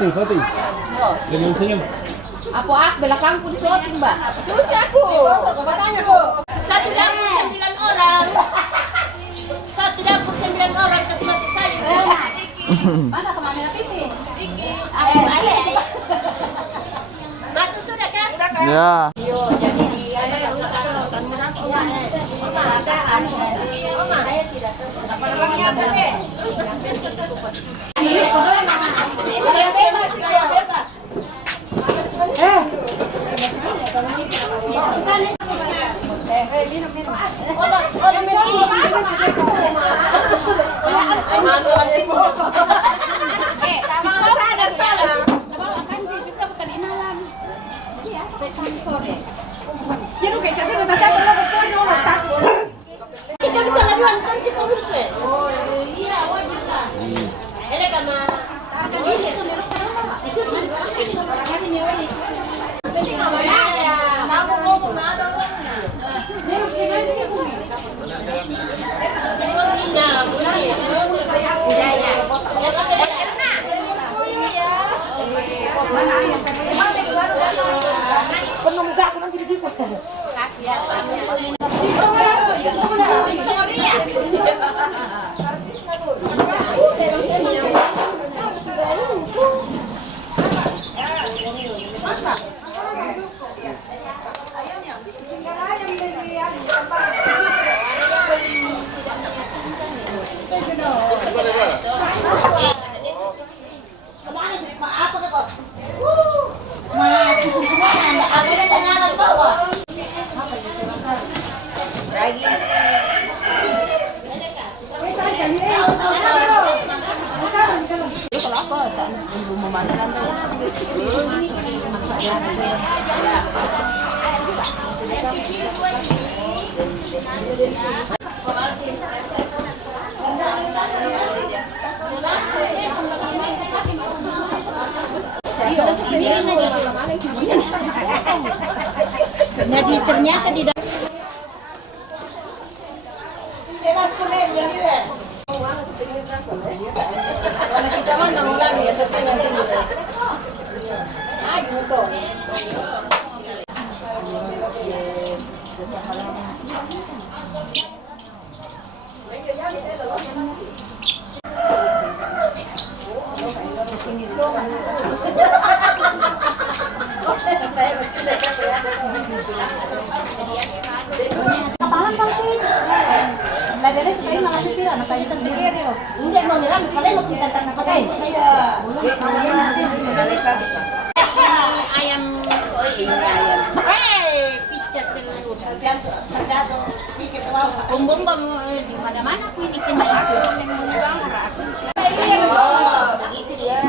Di-shooting. Senyum. Aku belakang pun shooting, Mbak. Susi aku. Katanya aku. Satu dapur 9 orang. Satu dapur 9 orang kasih masuk sayur. Mana kemana Pipi? Aku balik. Masuk sudah kan? Ya. Yo, jadi dia Kita bisa laduan kan kita urus. Oh iya, wajib lah. Ele kama Penunggu aku nanti di situ. Jadi ternyata tidak. Bebas komen jadi deh. Kalau kita mau ngulang ya seperti nanti. Aduh tuh. Hindi mo nila kalian mo kita tanah pakai. Ayam, oh ini ayam. Pijat telur. Bumbung di mana-mana aku ini kena itu. Begitu dia.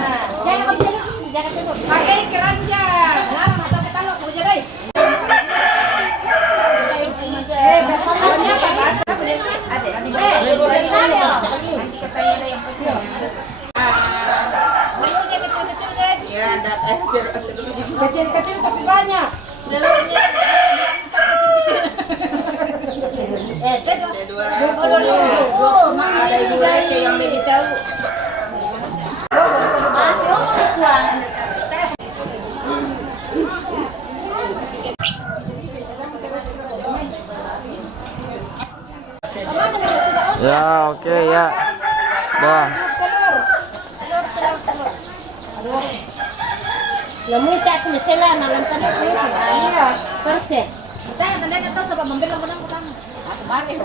Jangan telur. Pakai keranjang. Lama mata kita lo punya guys. Telurnya kecil-kecil guys. Ya, ada Kecil-kecil tapi banyak. telurnya ada ibu Rete yang lebih tahu. Ya, oke ya. Dah. Namun tak kena selah malam tadi aku iya persen. Tanda kata sebab membela menang pertama. Kemarin.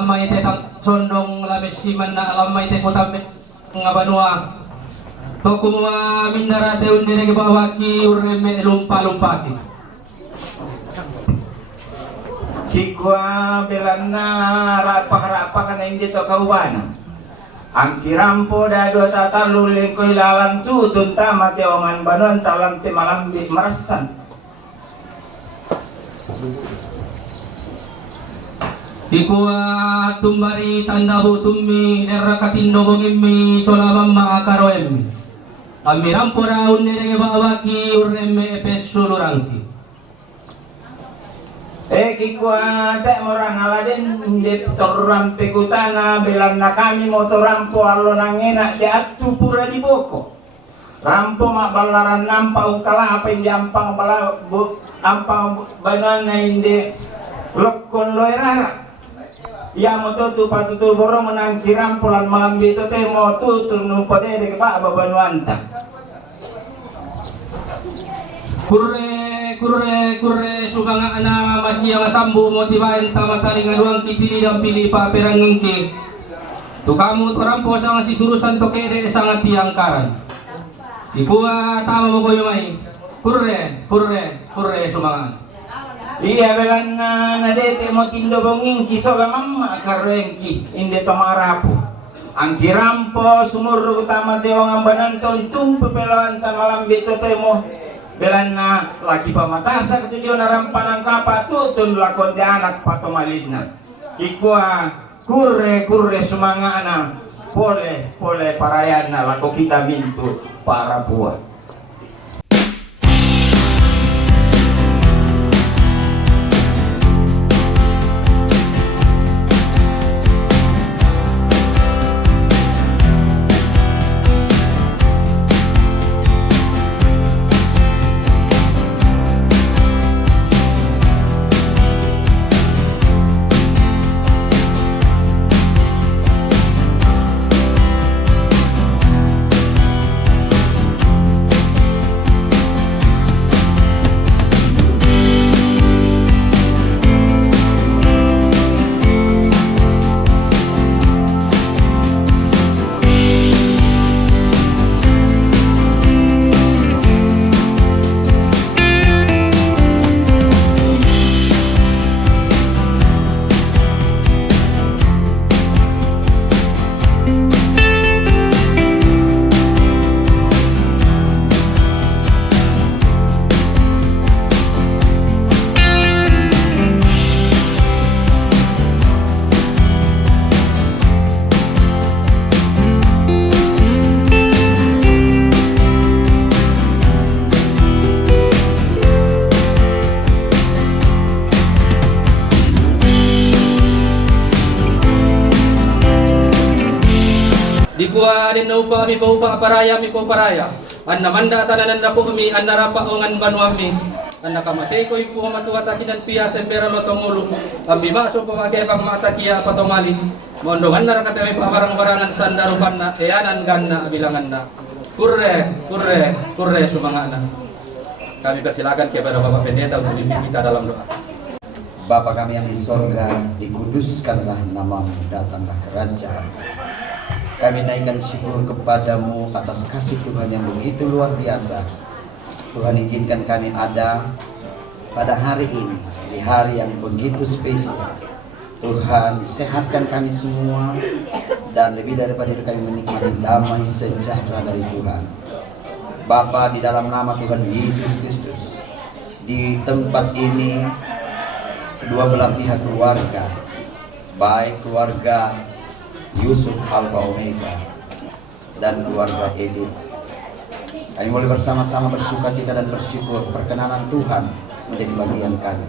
amay te sondong labis siman na alamay te kutambe nga banua. Toko mga mindara te undire ke bawaki ureme lumpa-lumpaki. Kikwa belana rapak-rapak na hindi to kauban. Ang kirampo da do tatalu lengkoy lalang tu tunta mate ongan banon talang te malam di marasan. Kikwa tumbari tandabu tummi nerakatinno gongimmi tolamam maakaroem. Amirampo ra undire ke bawaki ureme epesulurangki. Kikwa tak orang aladin de toram pekutana belan na kami motorampo allo nangena de atu pura di boko rampo mak balaran nampa ukala apa yang jampang bala bu ampang banana inde lokon loirara ya moto tu patutur borong menang kiram pulan malam itu teh moto tu numpade de pak babanuanta kurre subanga ana masih yang sambu motivain sama tali ngaruang kipili dan pilih pa perangengki tu kamu terampo sangat si turusan tokede sangat tiangkaran ipua tama mo koyo mai kurre subanga iya belan na dete mo tindo bonging kiso mamma karengki inde tomarapu ang kirampo sumur utama deong ambanan ton tumpe pelan tan malam beto temo belan na lagi pamatasa ketujuan narampanang kapa tutun lakon di anak pato malidna ikua kurre sumanga ana pole parayan na lako kita mintu para buah. Dikuha din na upa mi pauparaya. An namanda tananan na po mi an narapa ongan banwami. An nakamasay ko ipo matuwata kinan piya sa pera lotongulong. Ang bimaso po makebang matakiya patomali. Mondongan na rakatay pabarang-barangan sandarupan na eyanan ganna bilangan na. Kurre sumangana. Kami persilakan kepada Bapak Pendeta untuk dipimpin kita dalam doa. Bapa kami yang di sorga, dikuduskanlah namamu, datanglah kerajaan. Kami naikkan syukur kepadamu atas kasih Tuhan yang begitu luar biasa. Tuhan izinkan kami ada pada hari ini, di hari yang begitu spesial. Tuhan sehatkan kami semua, dan lebih daripada itu kami menikmati damai sejahtera dari Tuhan. Bapa, di dalam nama Tuhan Yesus Kristus, di tempat ini kedua belah pihak keluarga, baik keluarga Yusuf Alfa Omega dan keluarga Edith, kami boleh bersama-sama bersukacita dan bersyukur perkenanan Tuhan menjadi bagian kami.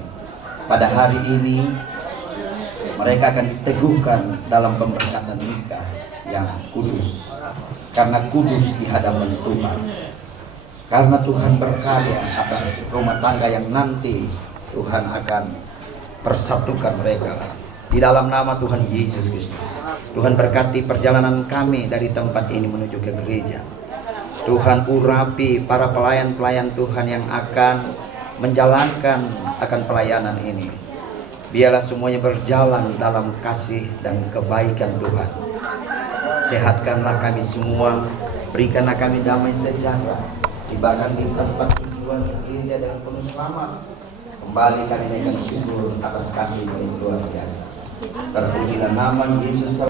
Pada hari ini mereka akan diteguhkan dalam pemberkatan nikah yang kudus, karena kudus di hadapan Tuhan, karena Tuhan berkarya atas rumah tangga yang nanti Tuhan akan persatukan mereka di dalam nama Tuhan Yesus Kristus. Tuhan berkati perjalanan kami dari tempat ini menuju ke gereja. Tuhan urapi para pelayan-pelayan Tuhan yang akan menjalankan akan pelayanan ini. Biarlah semuanya berjalan dalam kasih dan kebaikan Tuhan. Sehatkanlah kami semua, berikanlah kami damai sejahtera, tibakan di tempat tujuan yang indah dengan penuh selamat. Kembali kami naikkan syukur atas kasih yang luar biasa. Terpujilah nama Yesus.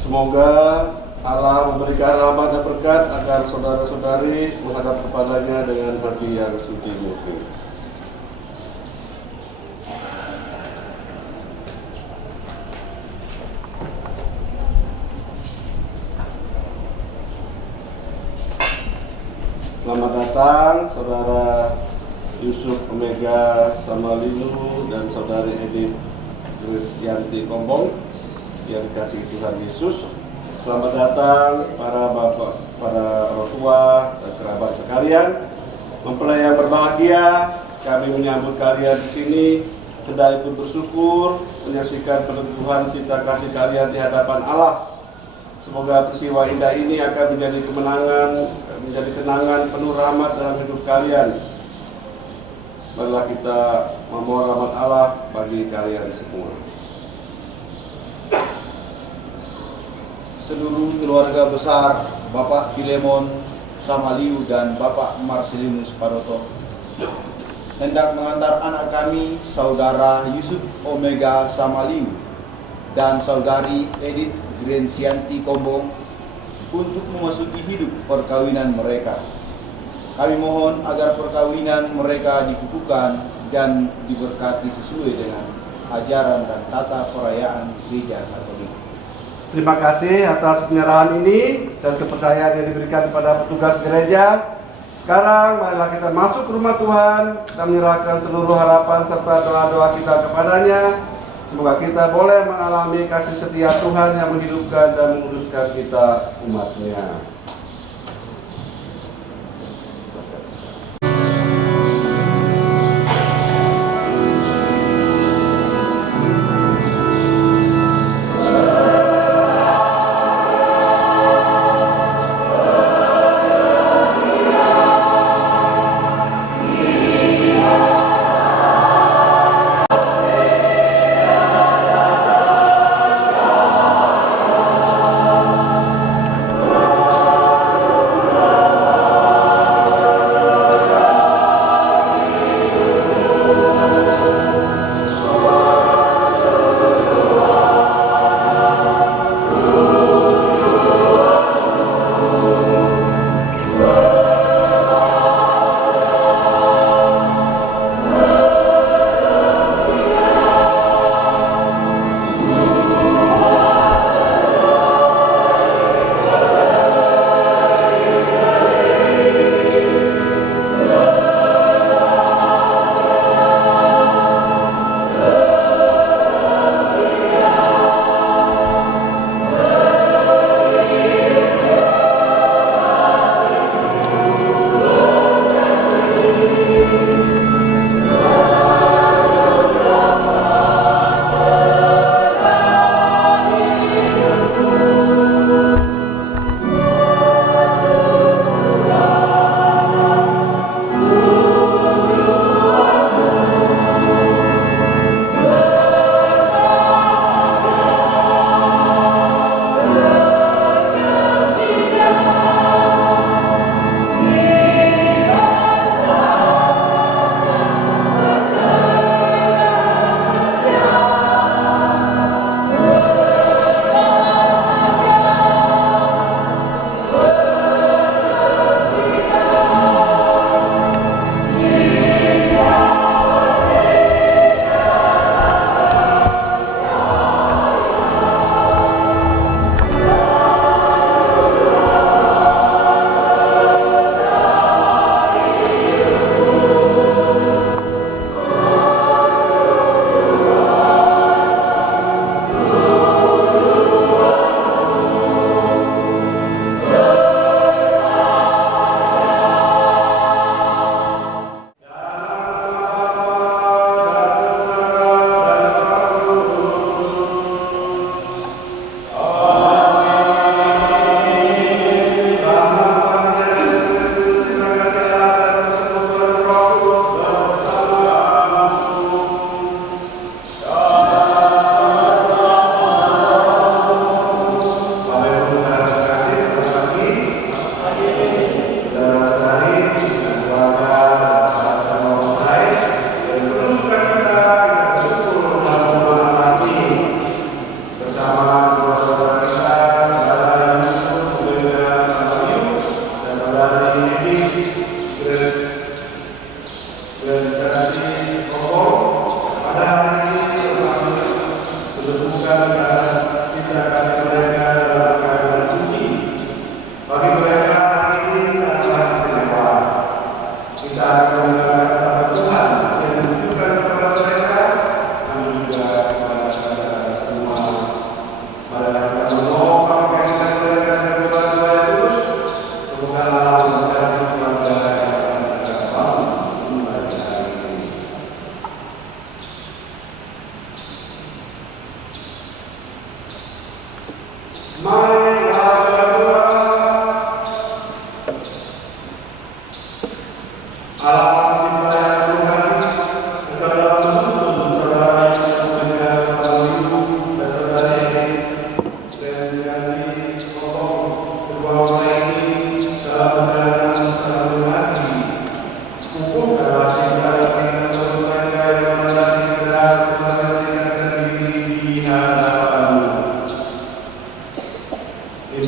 Semoga Allah memberikan rahmat dan berkat agar saudara-saudari menghadap kepadanya dengan hati yang suci murni. Selamat datang saudara Yusuf Omega Samalinu dan saudari Edith Krisyanti Kombong yang dikasihi Tuhan Yesus. Selamat datang para bapak, para orang tua dan kerabat sekalian. Mempelai yang berbahagia, kami menyambut kalian di sini. Sedaya pun bersyukur menyaksikan peneguhan cinta kasih kalian di hadapan Allah. Semoga peristiwa indah ini akan menjadi kenangan penuh rahmat dalam hidup kalian. Marilah kita memohon rahmat Allah bagi kalian semua. Seluruh keluarga besar Bapak Filemon Samaliu dan Bapak Marcelinus Paroto hendak mengantar anak kami, Saudara Yusuf Omega Samaliu dan Saudari Edith Krisyanti Kombong untuk memasuki hidup perkawinan mereka. Kami mohon agar perkawinan mereka dikukuhkan dan diberkati sesuai dengan ajaran dan tata perayaan Gereja Katolik. Terima kasih atas penyerahan ini dan kepercayaan yang diberikan kepada petugas gereja. Sekarang marilah kita masuk ke rumah Tuhan dan menyerahkan seluruh harapan serta doa-doa kita kepadanya. Semoga kita boleh mengalami kasih setia Tuhan yang menghidupkan dan menguduskan kita umat-Nya. Dan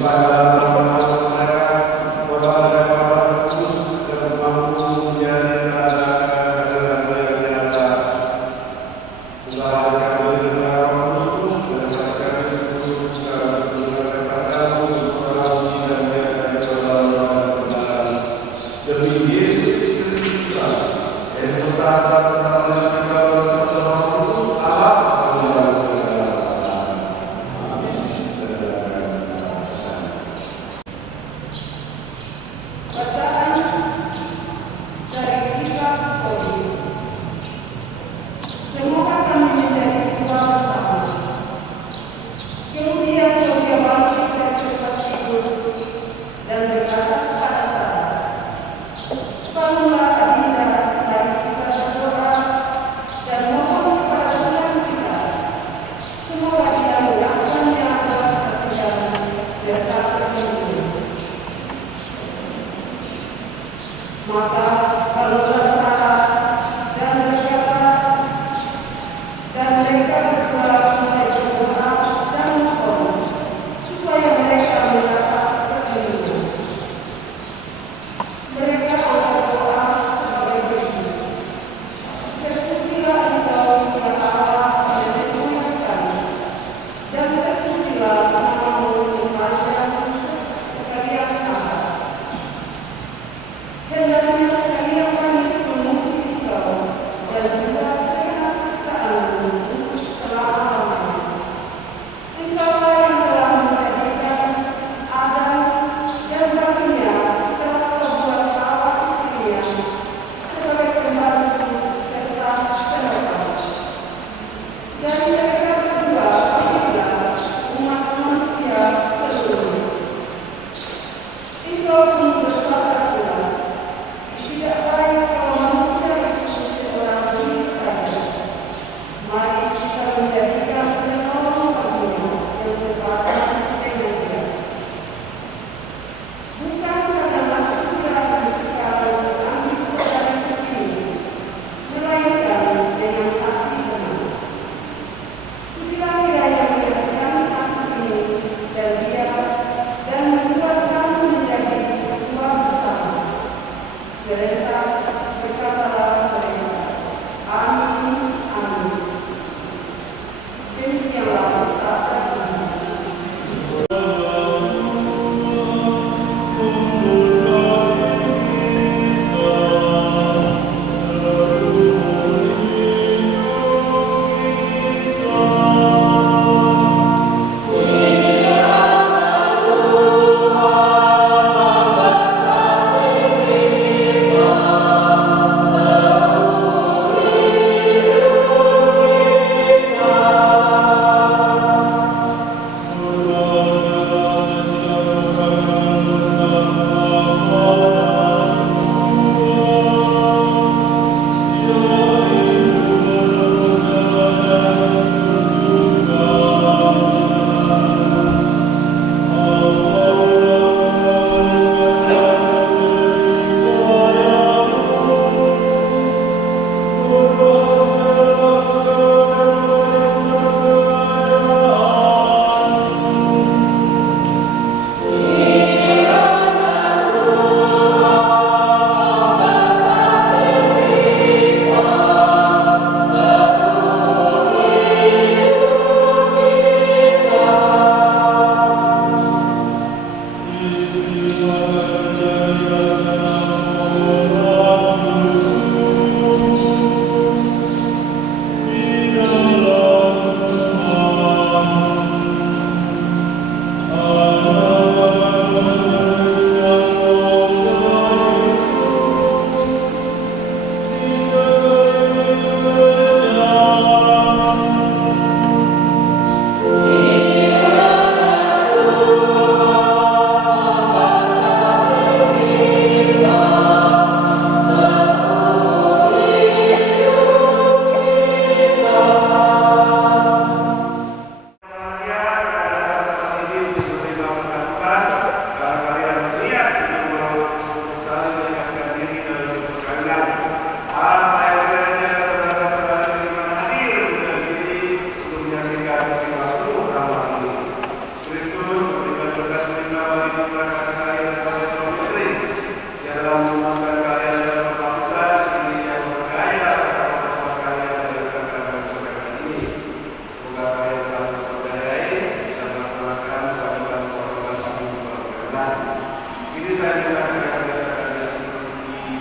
Ini saya juga di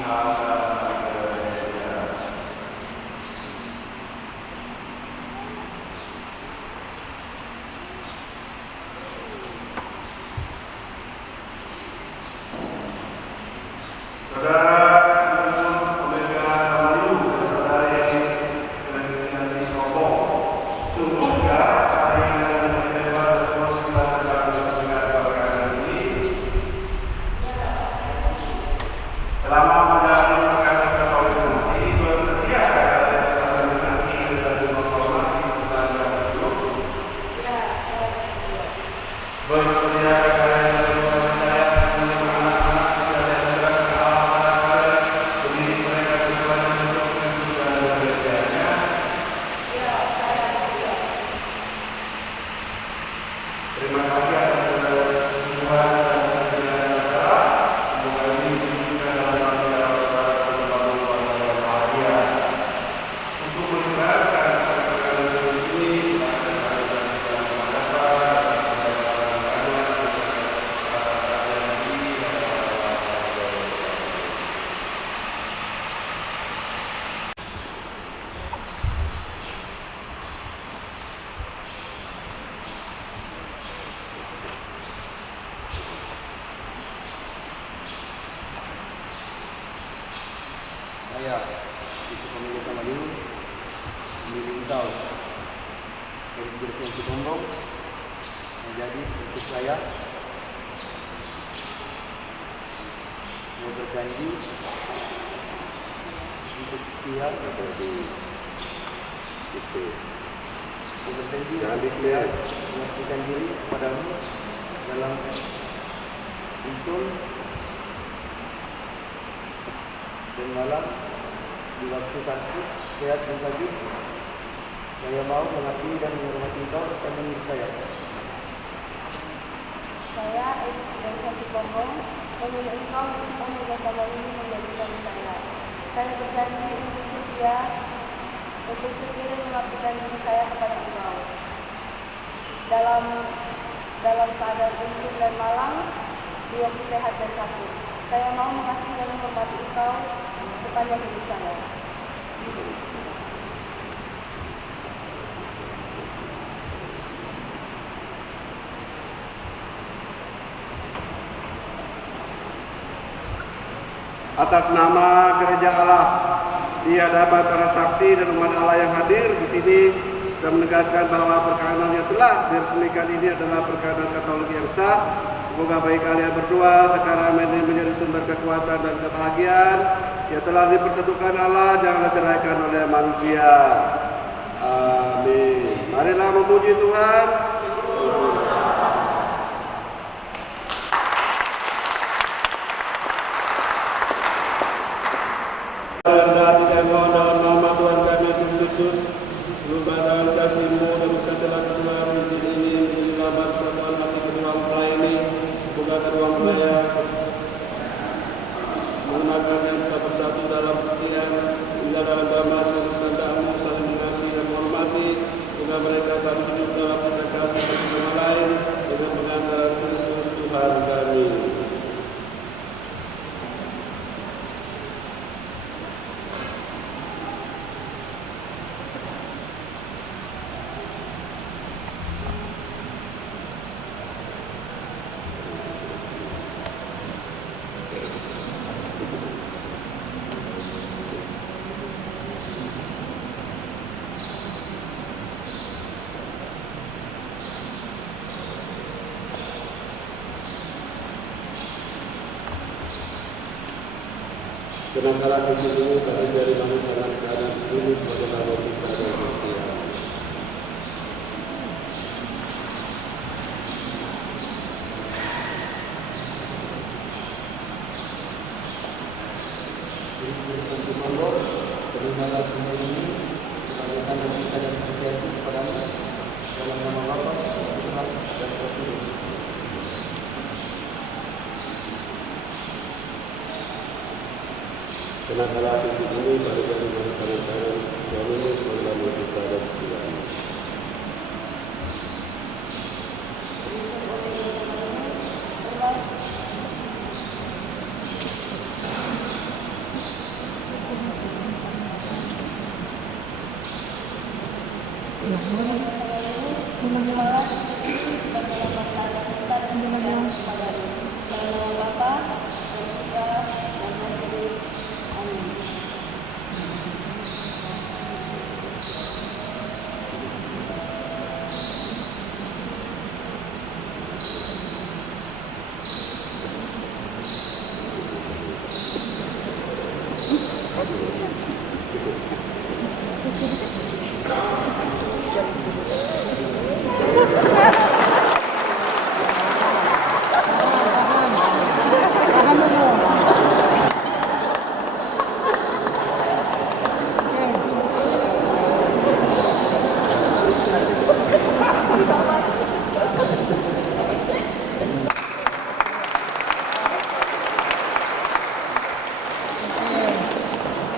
hal Saudara Yusuf Omega Samalu dan saudari Kristianti Kombong, sungguhnya hari yang menerima responsibilitas dalam menjalankan perkara ini selama menjalani perkara Katolik nanti bersedia kalian bersama dengan sini satu menghormati setelah hidup. Bersedia kalian terima kasih atas Tuhan dan kesediaan saudara. Semoga ini diberikan dalam bahagia untuk menyebarkan perkara ini Saya, Yusuf Omega Samalu, memilih engkau dari Kristianti Kombong menjadi istri saya. Saya berjanji untuk setia seperti itu. Saya berjanji mengabdikan diri kepadamu dalam unsur dan malam di waktu sakit, sehat dan sakit. Saya mau mengasihi dan menghormati engkau dan menurut saya. Saya, Kristianti Kombong, memilih engkau Yusuf Omega Samalu menjadi suami saya. Saya berjanji untuk setia dan mengabdikan diri saya kepada engkau dalam keadaan unsur dan malang, di waktu sehat dan sakit. Saya mau mengasihi dan menghormati engkau sepanjang hidup saya. Atas nama Gereja Allah di hadapan para saksi dan umat Allah yang hadir di sini, saya menegaskan bahwa perkawinan yang telah diresmikan ini adalah perkawinan Katolik yang sah. Semoga bagi kalian berdua sekarang ini menjadi sumber kekuatan dan kebahagiaan yang telah dipersatukan Allah, janganlah ceraikan oleh manusia. Amin. Marilah memuji Tuhan. Hati kami mohon dalam nama Tuhan kami Yesus Kristus, lupakan kasih-Mu dan berkatilah kedua cincin ini menjadi lambang persatuan hati kedua mempelai ini. Semoga kedua mempelai menggunakan yang tetap bersatu dalam kesetiaan hingga dalam damai seluruh kehendak-Mu, saling mengasihi dan menghormati. Semoga mereka saling hidup dalam kasih satu sama lain dengan pengantaran Kristus Tuhan kami. Kenangkalah cincin-Mu kami dari manusia dan keadaan seluruh sebagai nama kita dan setia. Kristianti Kombong, terimalah cincin ini sebagai tanda cinta dan kesetiaan kepadamu dalam nama Bapa, Tuhan dan Roh Kudus. Kenangkalah cincin ini dari manusia dan keadaan suamimu sebagai nama kita dan setia. Yusuf Omega Samalu Omega sama ini, terimalah sebagai lambang tanda cinta dan kesetiaan kepadamu. Dalam nama Bapa dan Putra dan Roh Kudus. Amin.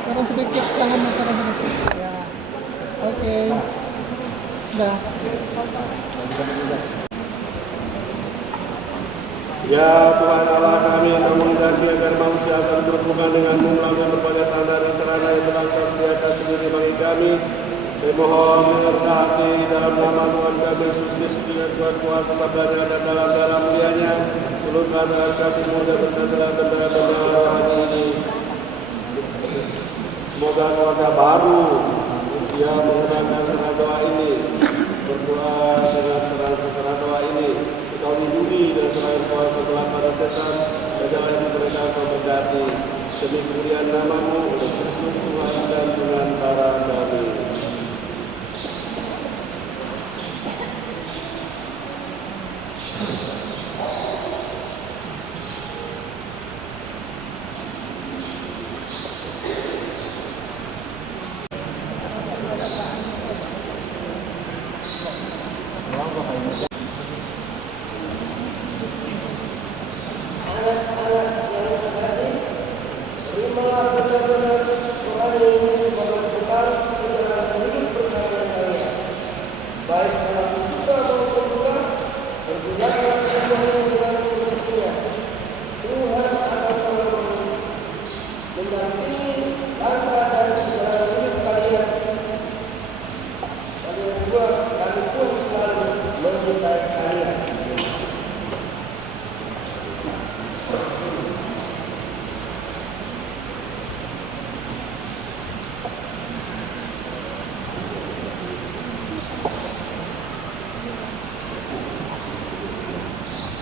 Parang sedikit tangan mo, parang sedikit. Ya. Oke. Udah. Ya Tuhan Allah kami, Kau menghendaki agar manusia saling berhubungan dengan-Mu melalui berbagai tanda dan sarana yang telah Kau sediakan sendiri bagi kami. Kami mohon dengan rendah hati dalam nama Tuhan kami Yesus Kristus dengan Tuhan kuasa sabdanya dan dalam darah mulianya, turunlah dengan kasih-Mu dan berkatilah benda-benda rohani ini. Semoga keluarga baru dia menggunakan serah doa ini, berdoa dengan serah doa ini. Kau lindungi dan selain kuasa gelap pada setan, dan jalan hidup mereka Kau berkati. Demi kemuliaan nama-Mu, oleh Kristus Tuhan dan pengantara kami.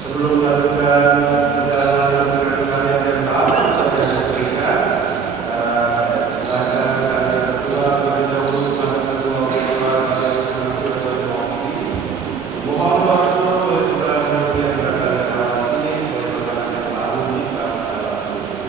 Sebelum melakukan perjalanan kalian yang baru saja disebutkan, silakan kalian berdua terlebih dahulu kepada kedua orang tua kalian masing-masing atau mewakili. Mohon doa restu bagi orang yang berada dalam ini sebagai pasangan yang baru nikah dalam Kristus.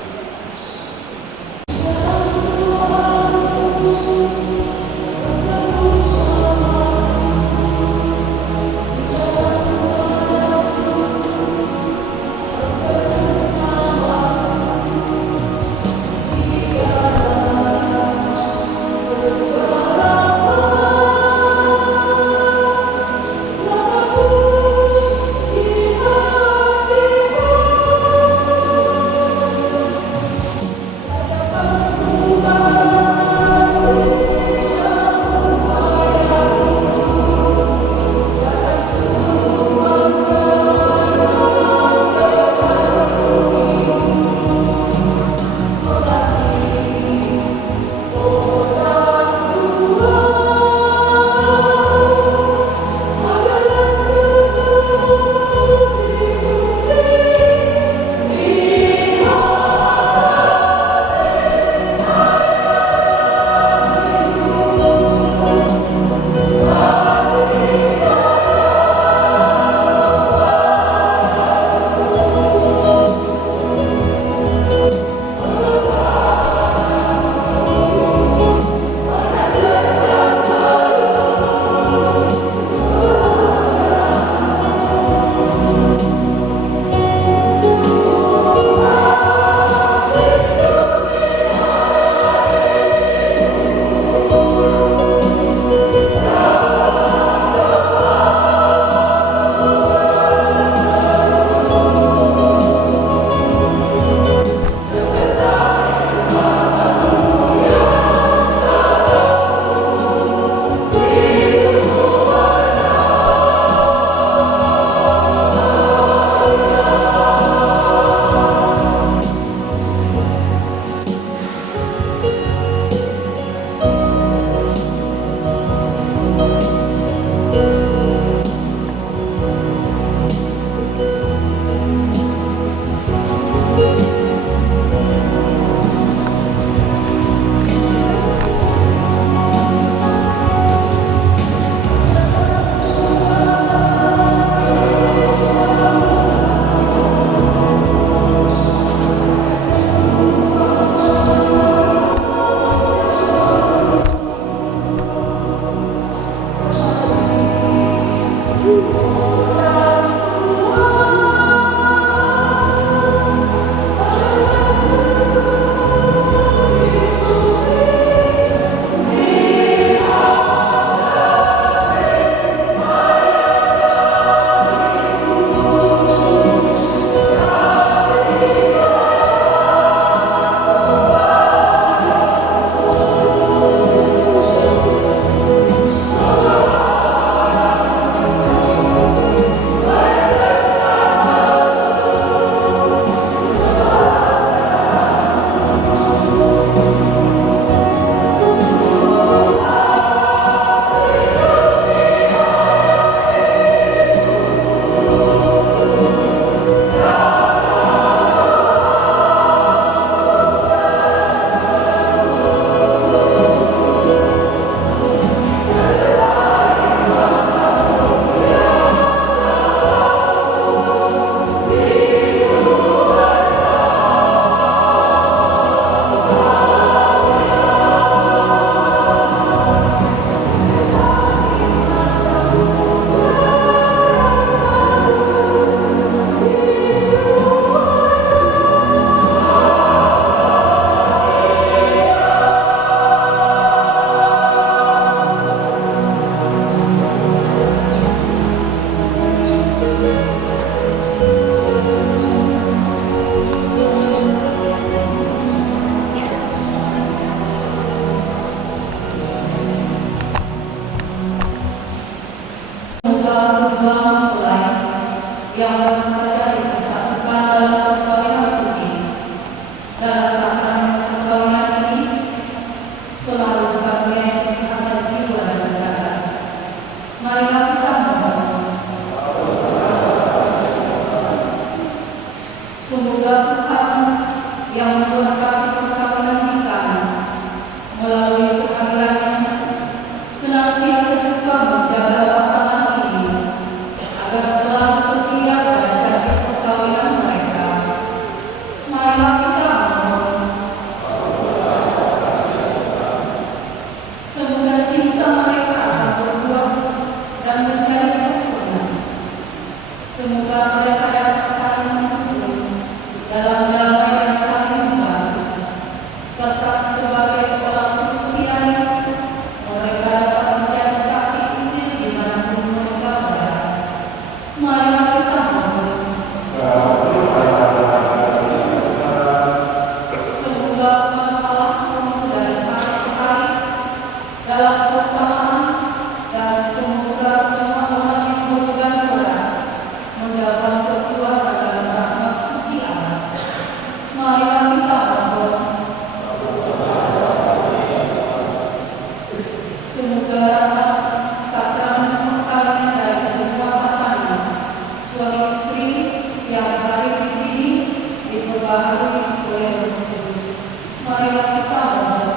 Semoga Tuhan yang memberkati perkawinan kita melalui kehadirannya senantiasa juga menjaga pasangan ini agar selalu setia pada janji perkawinan mereka. Marilah kita memohon. Semoga cinta mereka akan berbuah dan menjadi sempurna. Semoga mereka dapat saling mendukung dalam damai dan saling membantu, serta sebagai orang Kristiani mereka dapat menjadi saksi Injil dimanapun mereka berada. Marilah kita mohon. Semoga Tuhan Allah penuh dari hari ke hari dalam keutamaan, dan semoga semua orang yang berpegang berat mendapat kekuatan dan rahmat suci Allah. Marilah kita mohon. Semoga rahmat sakramen perkawinan dari semua pasangan suami istri yang hadir di sini diperbaharui oleh Roh Kudus. Marilah kita mohon.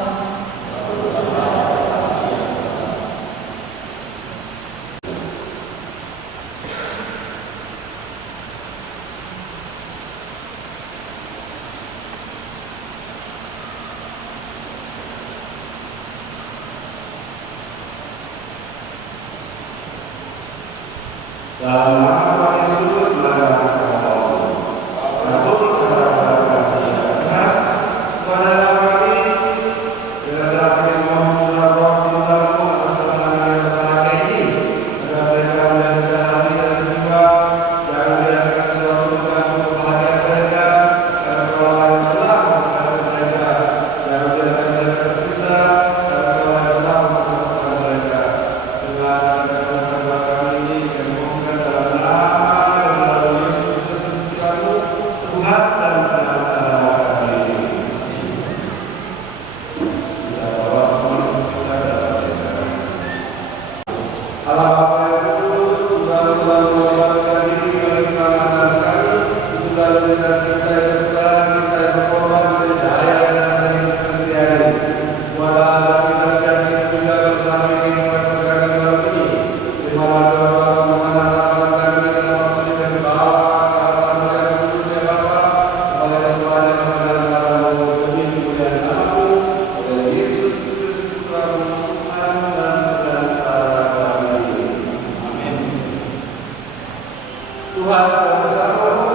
Dalam nama Tuhan Yesus, Tuhan bersamamu.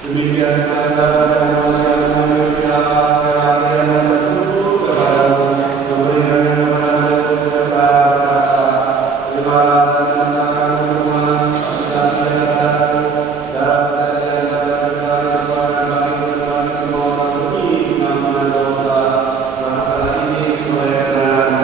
Demikian pula dan masyarakat sekarang yang tersebut kepada memberikan kepada berkata terima menggunakan semua dan dalam kejadian dan berkata kepada bagi semua orang ini mengampuni dosa maka ini sebagai kenangan.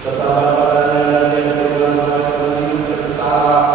Tetaplah padanya dan dia bebas semuanya berhidup berserta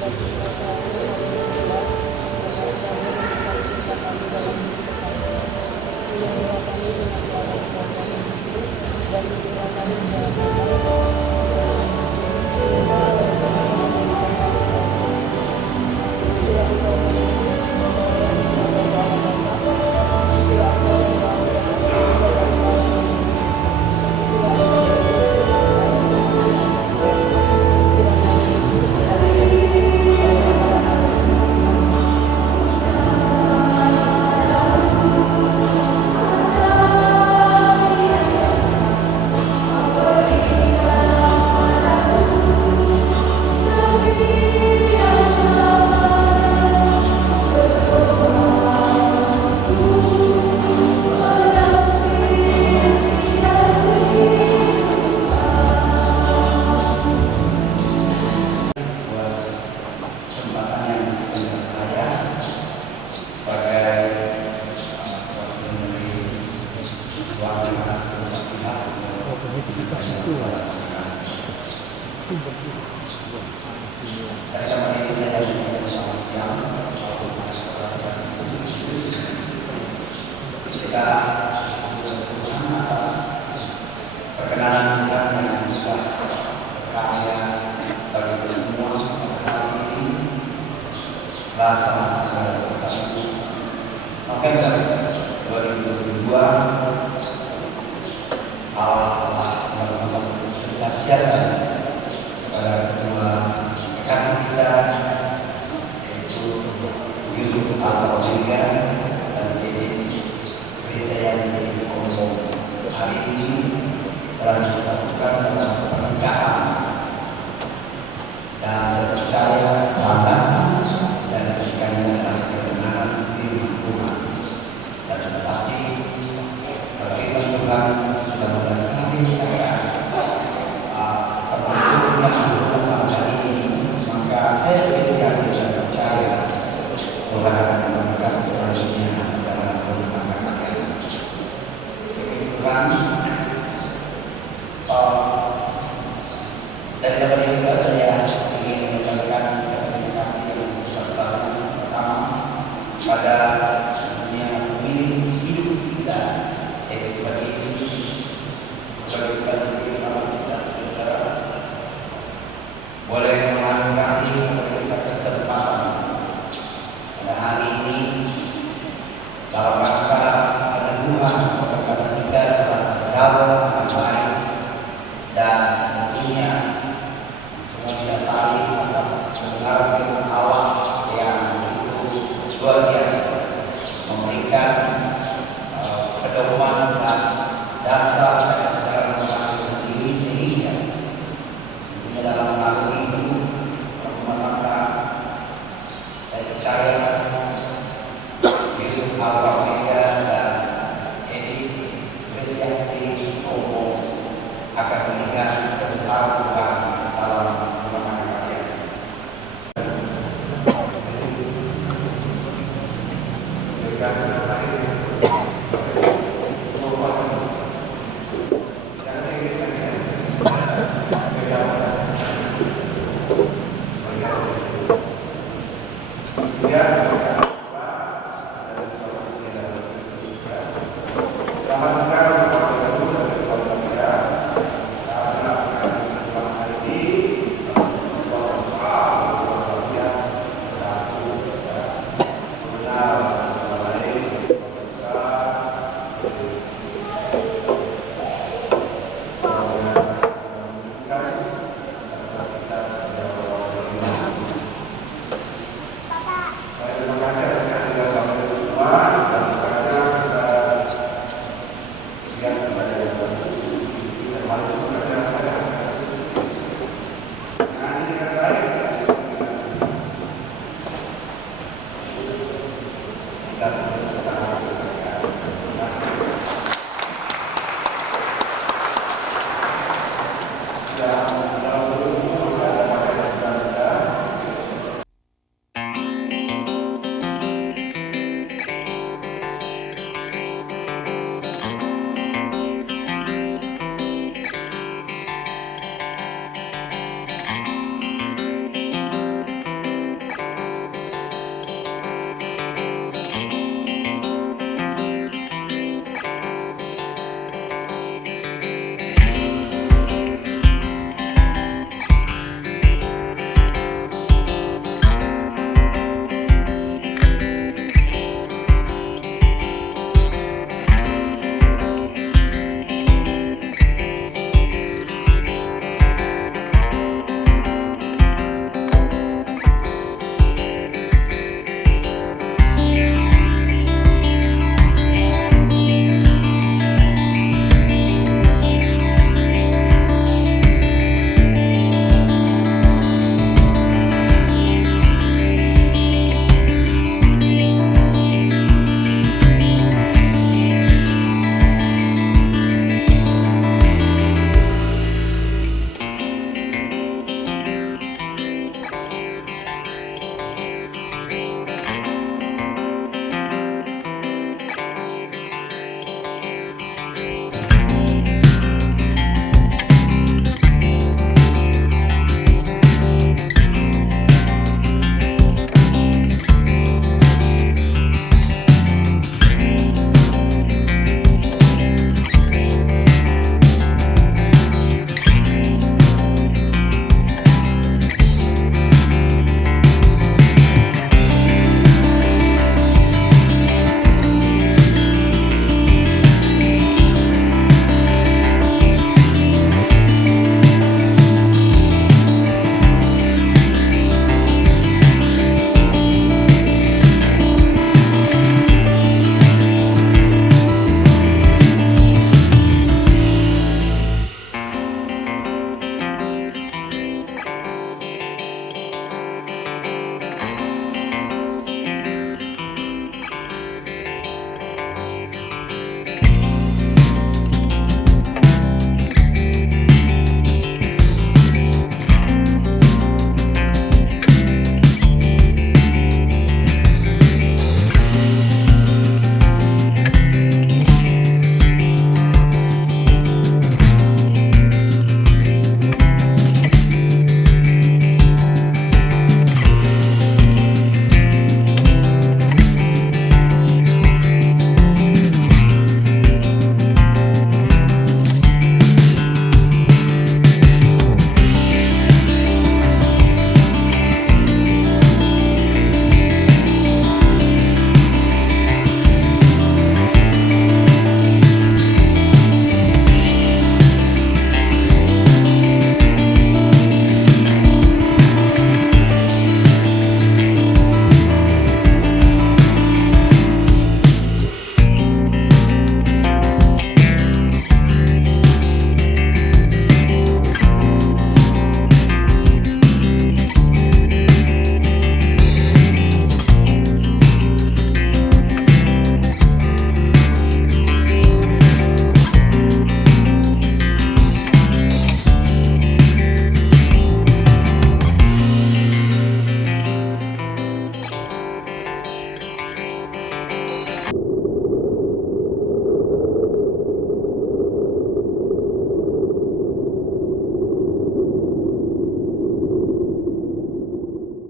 bagi masa ini kami dalam hidup kami. Sehingga kami dengan jalan kami dan sehingga kami dalam perkenalan kita yang sudah berkarya bagi semua hari ini Selasa 1 November 2022 Allah telah menasihatkan kepada kedua kekasih kita yaitu Yusuf Al-Omega dan Dedi Krisdayanti Kombong. Hari ini telah disatukan dalam pernikahan dan saya percaya lantas dan pernikahan adalah kebenaran firman Tuhan dan sudah pasti firman Tuhan sudah mendasari akan pertemuan yang dilakukan kali ini, maka saya begitu yakin dan percaya Tuhan akan memberkati selanjutnya dalam rumah tangga kalian. Tuhan dari dapat juga saya ingin mengucapkan terima kasih yang sebesar-besarnya pertama pada dunia pemilik hidup kita yaitu Tuhan Yesus sebagai Tuhan Juru Selamat kita saudara boleh